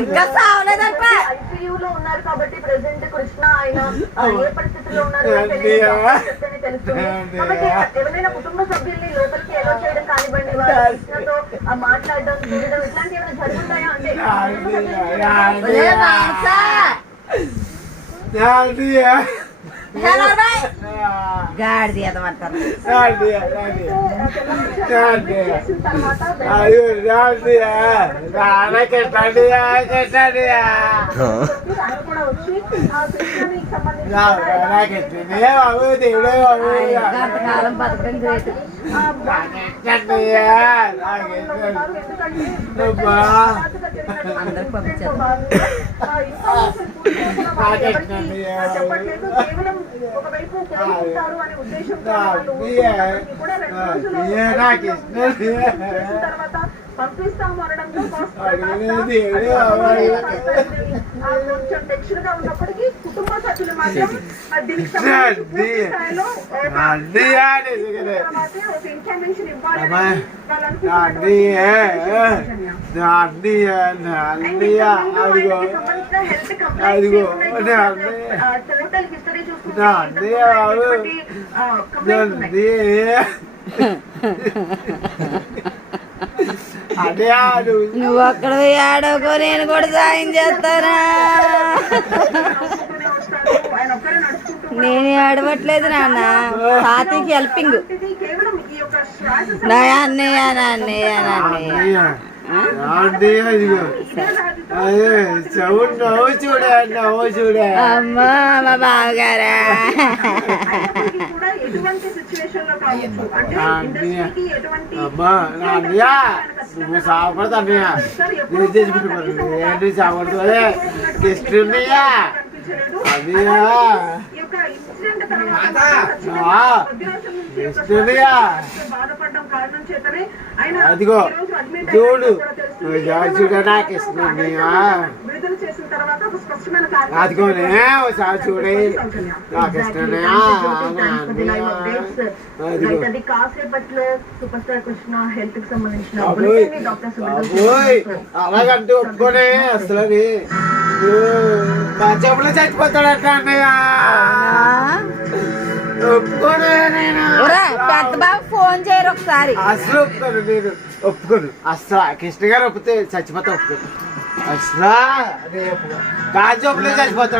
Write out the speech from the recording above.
ఇంకా సావలేదంట. ఐసీయూలో ఉన్నారు కాబట్టి ప్రెసెంట్ కృష్ణ ఆయన ఏ పరిస్థితుల్లో ఉన్నారు తెలుస్తుంది. కాబట్టి ఎవరైనా కుటుంబ సభ్యుల్ని లోపలికి ఎలా చేయడం కానివ్వండి, వాళ్ళ కృష్ణతో మాట్లాడడం చూడడం ఇట్లాంటి ఏమైనా జరుగుతాయా అంటే గాడిది ఎదమంటారు. అంతకాలం బతకడం గ్రేట్. అందరికి పంపించారు. ఒకవైపు ఉంటారు అనే ఉద్దేశంతో కూడా 2 రోజులు తర్వాత పంపిస్తాము అనడంతో కొంచెం టెన్షన్ గా ఉన్నప్పటికీ కుటుంబ సభ్యులు మాత్రం దీనికి సంబంధించి ఇన్ఫర్మేషన్ ఇవ్వాలి టోటల్ హిస్టరీ చూసుకుంటే నువ్వు అక్కడ ఆడోకో, నేను కూడా సాయం చేస్తానా. నేను ఆడవట్లేదు నాన్న, తాతకి హెల్పింగ్. అమ్మా మా బావగారా నువ్వు సాగపడతా అన్నయ్య, నేను చేసుకుంటున్నాను. ఏంటి సాగపడుతు అదే గెస్ట్ ఉన్నాయా అన్నయ్య, గెస్ట్ ఉన్నాయా. అదిగో చూడు చూడ నాకు ఇస్తున్నాయా, అదిగోనే ఒకసారి చూడే నాకు ఇస్తున్నాయా. కాసేపట్లో సూపర్ స్టార్ కృష్ణ హెల్త్ కి సంబంధించిన అలాగంటే ఒప్పుకోనే అసలు చెప్పులో చచ్చిపోతాడట అన్నయ్య. ఒప్పుకోనే నేను పెద్ద బాబు ఫోన్ చేయరు ఒకసారి. అసలు ఒప్పుకోను, నేను ఒప్పుకోను అసలు. కృష్ణ గారు ఒప్పితే చచ్చిపోతా ఒప్పుకోను అసలు. కాజోపులో చచ్చిపోతాడు.